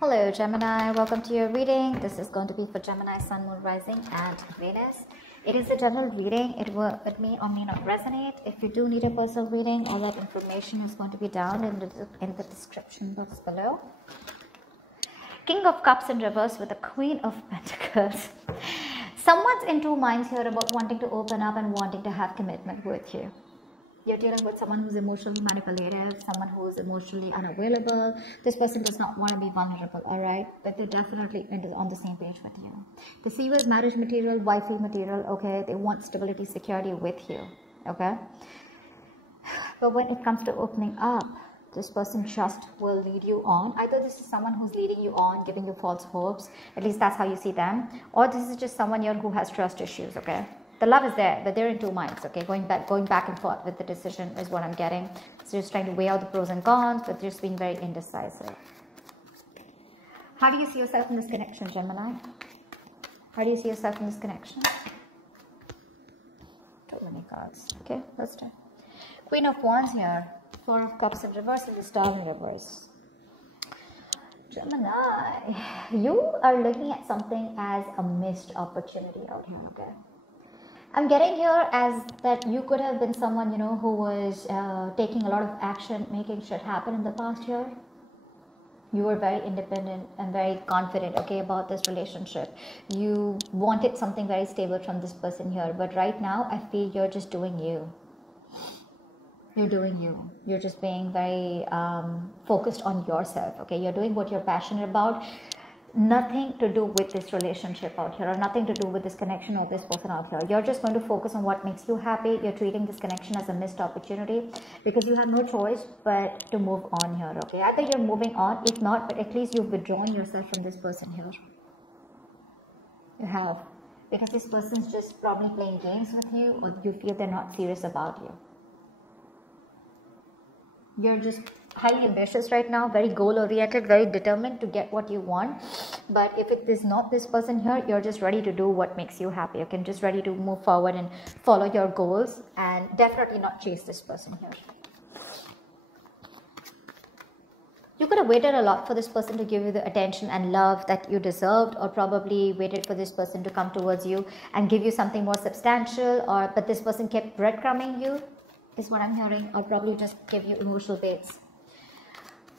Hello Gemini, welcome to your reading. This is going to be for Gemini, Sun, Moon, Rising and Venus. It is a general reading. It may or may not resonate. If you do need a personal reading, all that information is going to be down in the description box below. King of Cups in reverse with the Queen of Pentacles. Someone's in two minds here about wanting to open up and wanting to have commitment with you. You're dealing with someone who's emotionally manipulative, someone who's emotionally unavailable. This person does not want to be vulnerable, alright? But they're definitely on the same page with you. They see you as marriage material, wifey material, okay? They want stability, security with you, okay? But when it comes to opening up, this person just will lead you on. Either this is someone who's leading you on, giving you false hopes, at least that's how you see them, or this is just someone here who has trust issues, okay? The love is there, but they're in two minds, okay? Going back and forth with the decision is what I'm getting. So just trying to weigh out the pros and cons, but just being very indecisive. How do you see yourself in this connection, Gemini? How do you see yourself in this connection? Too many cards. Okay, let's try. Queen of Wands here. Four of Cups in reverse and the Star in reverse. Gemini, you are looking at something as a missed opportunity out here, okay? I'm getting here as that you could have been someone, you know, who was taking a lot of action, making shit happen in the past year. You were very independent and very confident, okay, about this relationship. You wanted something very stable from this person here. But right now, I feel you're just doing you. You're doing you. You're just being very focused on yourself, okay? You're doing what you're passionate about. Nothing to do with this relationship out here, or nothing to do with this connection or this person out here. You're just going to focus on what makes you happy. You're treating this connection as a missed opportunity because you have no choice but to move on here, okay? Either you're moving on, if not, but at least you've withdrawn yourself from this person here. You have, because this person's just probably playing games with you, or you feel they're not serious about you. You're just highly ambitious right now, very goal-oriented, very determined to get what you want. But if it is not this person here, you're just ready to do what makes you happy. Okay, just ready to move forward and follow your goals, and definitely not chase this person here. You could have waited a lot for this person to give you the attention and love that you deserved, or probably waited for this person to come towards you and give you something more substantial, but this person kept breadcrumbing you, is what I'm hearing, or probably just give you emotional baits.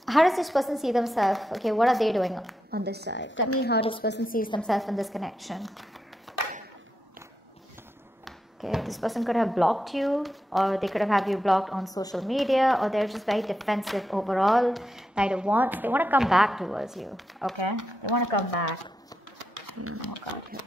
How does this person see themselves? Okay, what are they doing on this side? Tell me how this person sees themselves in this connection. Okay, this person could have blocked you, or they could have had you blocked on social media, or they're just very defensive overall. Knight of Wands, they want to come back towards you. Okay, they want to come back. Oh God, here.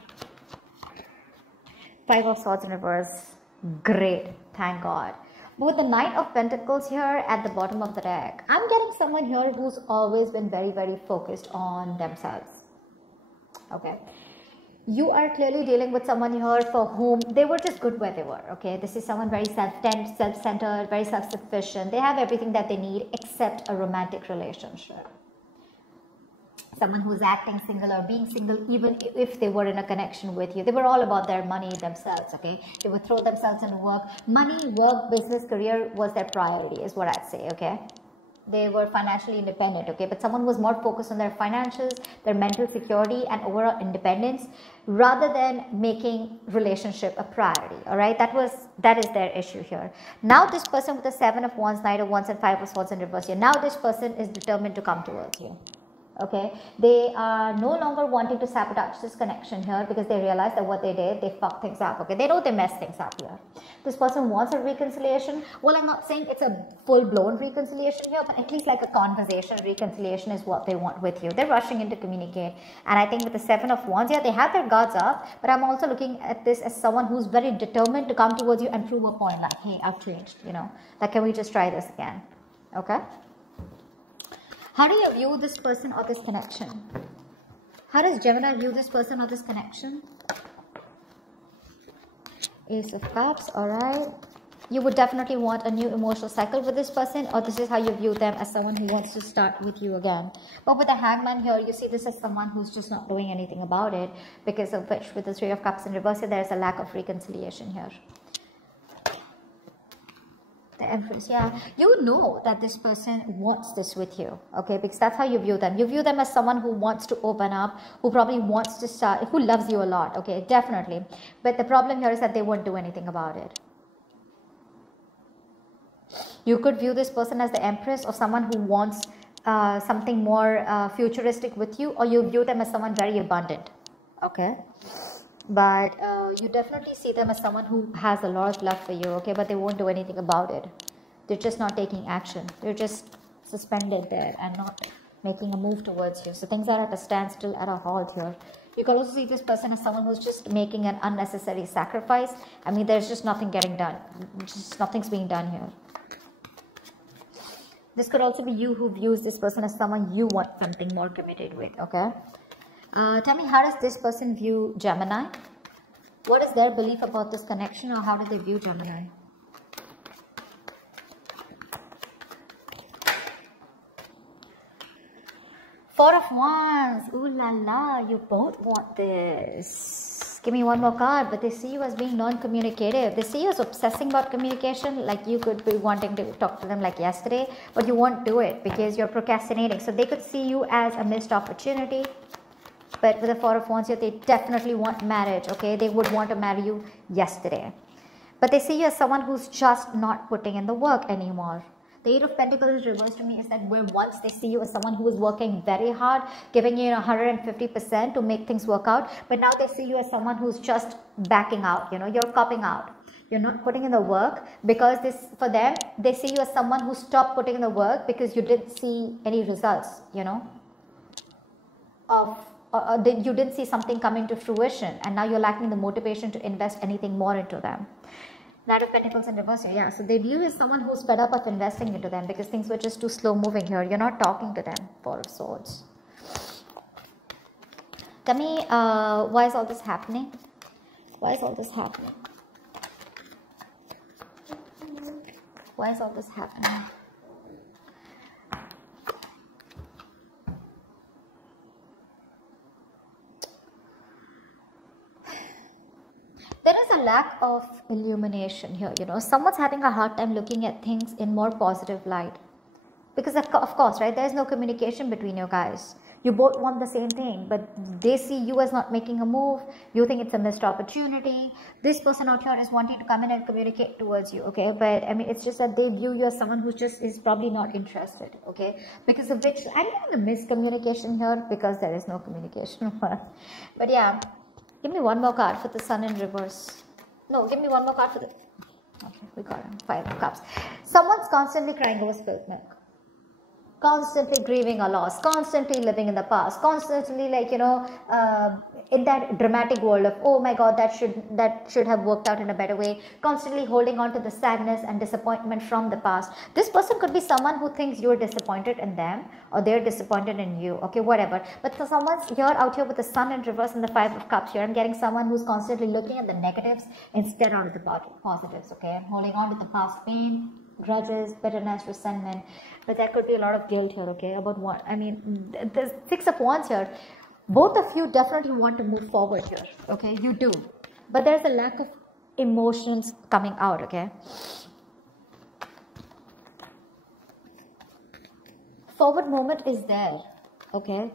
Five of Swords in reverse. Great, thank God. But with the Knight of Pentacles here at the bottom of the deck, I'm getting someone here who's always been very, very focused on themselves. Okay. You are clearly dealing with someone here for whom they were just good where they were. Okay. This is someone very self-centered, very self-sufficient. They have everything that they need except a romantic relationship. Someone who's acting single or being single, even if they were in a connection with you. They were all about their money themselves, okay? They would throw themselves into work. Money, work, business, career was their priority, is what I'd say, okay? They were financially independent, okay? But someone was more focused on their financials, their mental security, and overall independence, rather than making relationship a priority, all right? That is their issue here. Now this person with the Seven of Wands, Knight of Wands, and Five of Swords in reverse here, now this person is determined to come towards you. Okay, they are no longer wanting to sabotage this connection here because they realize that what they did, they fucked things up. Okay, they know they messed things up here. This person wants a reconciliation. Well, I'm not saying it's a full-blown reconciliation here, but at least like a conversation reconciliation is what they want with you. They're rushing in to communicate. And I think with the Seven of Wands, yeah, they have their guards up, but I'm also looking at this as someone who's very determined to come towards you and prove a point like, hey, I've changed, you know, like, can we just try this again? Okay. How do you view this person or this connection? How does Gemini view this person or this connection? Ace of Cups, alright. You would definitely want a new emotional cycle with this person, or this is how you view them as someone who wants to start with you again. But with the Hangman here, you see this as someone who's just not doing anything about it, because of which with the Three of Cups in reverse, there's a lack of reconciliation here. The Empress, yeah. You know that this person wants this with you, okay? Because that's how you view them. You view them as someone who wants to open up, who probably wants to start, who loves you a lot, okay? Definitely. But the problem here is that they won't do anything about it. You could view this person as the Empress or someone who wants something more futuristic with you, or you view them as someone very abundant, okay? But you definitely see them as someone who has a lot of love for you, okay? But they won't do anything about it. They're just not taking action. They're just suspended there and not making a move towards you. So things are at a standstill, at a halt here. You can also see this person as someone who's just making an unnecessary sacrifice. I mean, there's just nothing getting done. Just nothing's being done here. This could also be you who views this person as someone you want something more committed with, okay? Tell me, how does this person view Gemini? What is their belief about this connection, or how do they view Gemini? Four of Wands. Ooh la la, you both want this. Give me one more card. But they see you as being non-communicative. They see you as obsessing about communication. Like you could be wanting to talk to them like yesterday, but you won't do it because you're procrastinating. So they could see you as a missed opportunity. But with the Four of Wands here, they definitely want marriage, okay? They would want to marry you yesterday. But they see you as someone who's just not putting in the work anymore. The Eight of Pentacles reversed to me is that where once they see you as someone who is working very hard, giving you 150% to make things work out, but now they see you as someone who's just backing out, you're copping out. You're not putting in the work because this, for them, they see you as someone who stopped putting in the work because you didn't see any results, you didn't see something coming to fruition, and now you're lacking the motivation to invest anything more into them. Knight of Pentacles in reverse here, yeah. So they view you as someone who's fed up of investing into them because things were just too slow moving here. You're not talking to them. Four of Swords. Tell me, why is all this happening? Why is all this happening? Why is all this happening? There is a lack of illumination here, Someone's having a hard time looking at things in more positive light. Because of course, right, there is no communication between you guys. You both want the same thing, but they see you as not making a move. You think it's a missed opportunity. This person out here is wanting to come in and communicate towards you, okay? But, I mean, it's just that they view you as someone who just is probably not interested, okay? Because of which, I'm getting a miscommunication here because there is no communication. But, yeah. Give me one more card for the Sun in reverse. No, give me one more card for the... Okay, we got it. Five of Cups. Someone's constantly crying over spilled milk. Constantly grieving a loss. Constantly living in the past. Constantly, like, in that dramatic world of, oh my God, that should have worked out in a better way. Constantly holding on to the sadness and disappointment from the past. This person could be someone who thinks you're disappointed in them, or they're disappointed in you, okay, whatever. But for someone's here out here with the Sun in reverse and the Five of Cups here, I'm getting someone who's constantly looking at the negatives instead of the positives, okay? I'm holding on to the past pain, grudges, bitterness, resentment. But there could be a lot of guilt here, okay, about what, I mean, the Six of Wands here. Both of you definitely want to move forward here, okay, you do. But there's a lack of emotions coming out, okay. Forward movement is there, okay,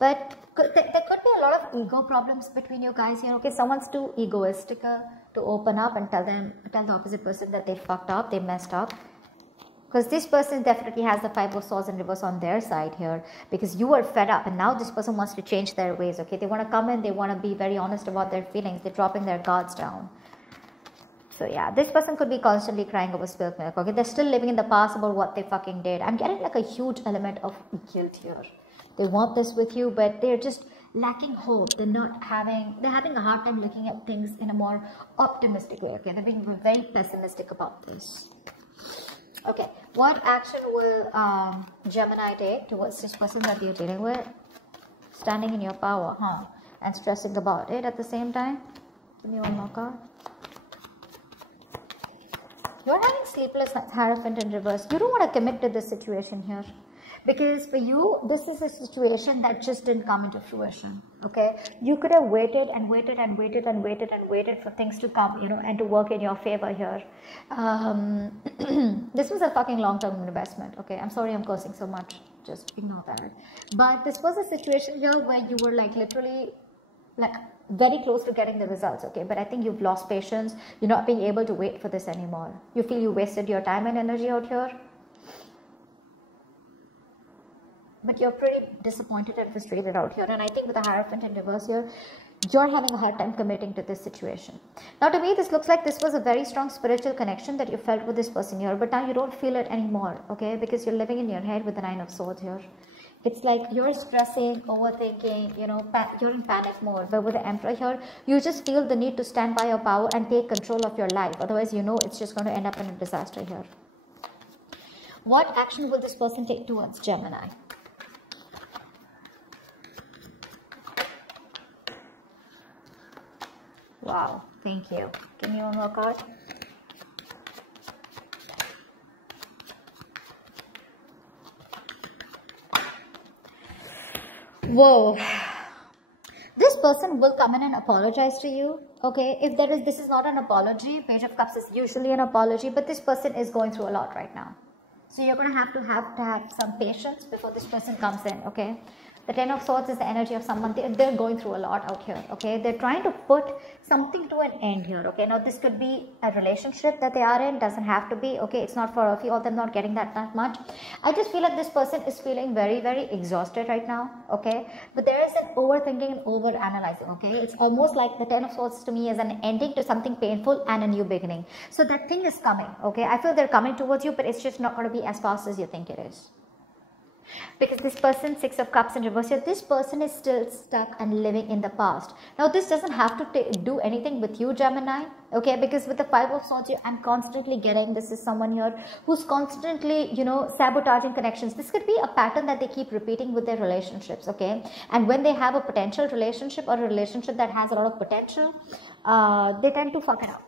but there could be a lot of ego problems between you guys here, okay. Someone's too egoistic to open up and tell the opposite person that they fucked up, they messed up. Because this person definitely has the Five of Swords in reverse on their side here, because you are fed up and now this person wants to change their ways, okay. They want to come in, they want to be very honest about their feelings, they're dropping their guards down. So yeah, this person could be constantly crying over spilled milk, okay. They're still living in the past about what they fucking did. I'm getting like a huge element of guilt here. They want this with you, but they're just lacking hope. They're having a hard time looking at things in a more optimistic way, okay. They're being very pessimistic about this. Okay, what action will Gemini take towards this person that you're dealing with? Standing in your power, and stressing about it at the same time. Give me one more card. You're having sleepless Hierophant in reverse. You don't want to commit to this situation here. Because for you, this is a situation that just didn't come into fruition. Okay, you could have waited and waited and waited and waited and waited for things to come, you know, and to work in your favor here. This was a fucking long-term investment. Okay, I'm sorry I'm cursing so much, just ignore that. But this was a situation here where you were like literally like very close to getting the results. Okay, but I think you've lost patience. You're not being able to wait for this anymore. You feel you wasted your time and energy out here. But you're pretty disappointed and frustrated out here. And I think with the Hierophant in reverse here, you're having a hard time committing to this situation. Now to me, this looks like this was a very strong spiritual connection that you felt with this person here. But now you don't feel it anymore, okay? Because you're living in your head with the Nine of Swords here. It's like you're stressing, overthinking, you know, you're in panic mode. But with the Emperor here, you just feel the need to stand by your power and take control of your life. Otherwise, you know it's just going to end up in a disaster here. What action will this person take towards Gemini? Wow, thank you. Give me one more card. Whoa. This person will come in and apologize to you. Okay, if there is, this is not an apology. Page of Cups is usually an apology, but this person is going through a lot right now. So you're going to have some patience before this person comes in, okay? The Ten of Swords is the energy of someone. They're going through a lot out here, okay? They're trying to put something to an end here, okay? Now, this could be a relationship that they are in. Doesn't have to be, okay? It's not for a few of them not getting that much. I just feel like this person is feeling very, very exhausted right now, okay? But there is an overthinking and over-analyzing, okay? It's almost like the Ten of Swords to me is an ending to something painful and a new beginning. So that thing is coming, okay? I feel they're coming towards you, but it's just not going to be as fast as you think it is. Because this person, Six of Cups in reverse here, this person is still stuck and living in the past. Now, this doesn't have to do anything with you, Gemini, okay? Because with the Five of Swords here, I'm constantly getting, this is someone here who's constantly, you know, sabotaging connections. This could be a pattern that they keep repeating with their relationships, okay? And when they have a potential relationship or a relationship that has a lot of potential, they tend to fuck it up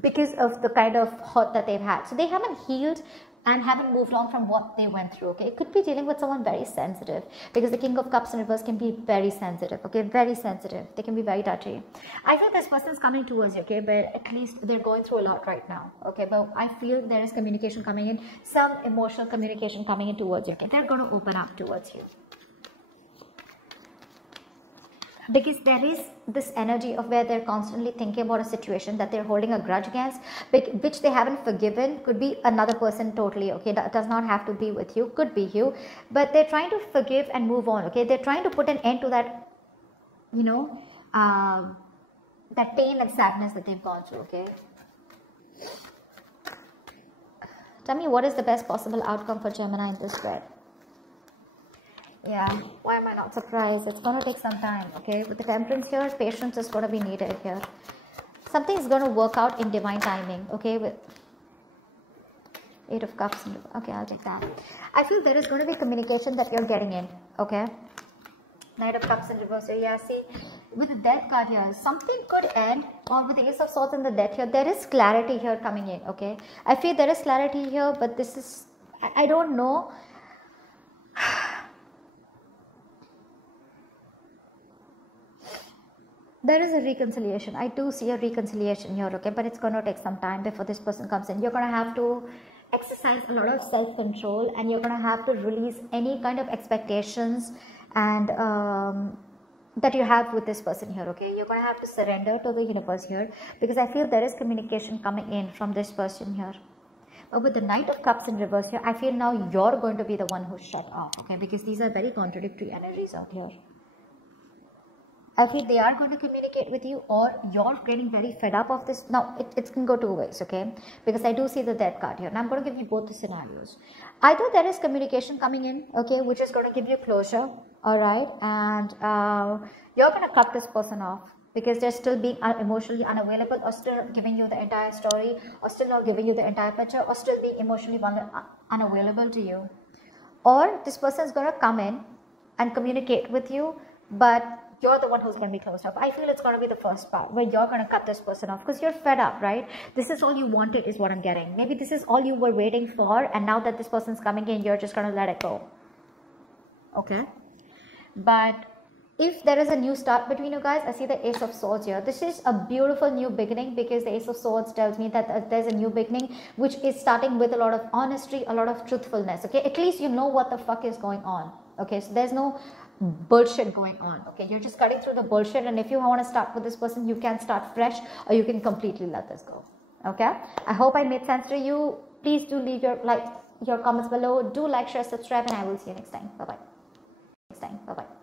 because of the kind of hurt that they've had. So they haven't healed and haven't moved on from what they went through, okay? It could be dealing with someone very sensitive, because the King of Cups in reverse can be very sensitive, okay? Very sensitive. They can be very touchy. I feel this person is coming towards you, okay? But at least they're going through a lot right now, okay? But I feel there is communication coming in, some emotional communication coming in towards you, okay? They're going to open up towards you. Because there is this energy of where they're constantly thinking about a situation that they're holding a grudge against, which they haven't forgiven. Could be another person totally, okay? That does not have to be with you, could be you. But they're trying to forgive and move on, okay? They're trying to put an end to that, you know, that pain and sadness that they've gone through, okay? Tell me, what is the best possible outcome for Gemini in this spread? Yeah, why am I not surprised? It's going to take some time, okay? With the Temperance here, patience is going to be needed here. Something is going to work out in divine timing, okay? With Eight of Cups, okay, I'll take that. I feel there is going to be communication that you're getting in, okay? Knight of Cups in reverse here, yeah, see? With the Death card here, something could end, or with the Ace of Swords and the Death here, there is clarity here coming in, okay? I feel there is clarity here, but this is, I don't know. There is a reconciliation. I do see a reconciliation here, okay? But it's going to take some time before this person comes in. You're going to have to exercise a lot of self-control, and you're going to have to release any kind of expectations and that you have with this person here, okay? You're going to have to surrender to the universe here, because I feel there is communication coming in from this person here. But with the Knight of Cups in reverse here, I feel now you're going to be the one who's shut off, okay? Because these are very contradictory energies out here. I feel they are going to communicate with you, or you're getting very fed up of this. Now, it can go two ways, okay? Because I do see the Death card here. And I'm going to give you both the scenarios. Either there is communication coming in, okay, which is going to give you closure, all right? And you're going to cut this person off because they're still being emotionally unavailable, or still giving you the entire story, or still not giving you the entire picture, or still being emotionally unavailable to you. Or this person is going to come in and communicate with you, but you're the one who's going to be closed off. I feel it's going to be the first part where you're going to cut this person off because you're fed up, right? This is all you wanted is what I'm getting. Maybe this is all you were waiting for, and now that this person's coming in, you're just going to let it go. Okay? But if there is a new start between you guys, I see the Ace of Swords here. This is a beautiful new beginning because the Ace of Swords tells me that there's a new beginning which is starting with a lot of honesty, a lot of truthfulness. Okay? At least you know what the fuck is going on. Okay? So there's no bullshit going on. Okay? You're just cutting through the bullshit, and if you want to start with this person, you can start fresh or you can completely let this go. Okay? I hope I made sense to you. Please do leave your comments below. Do like, share, subscribe, and I will see you next time. Bye-bye. Next time. Bye-bye.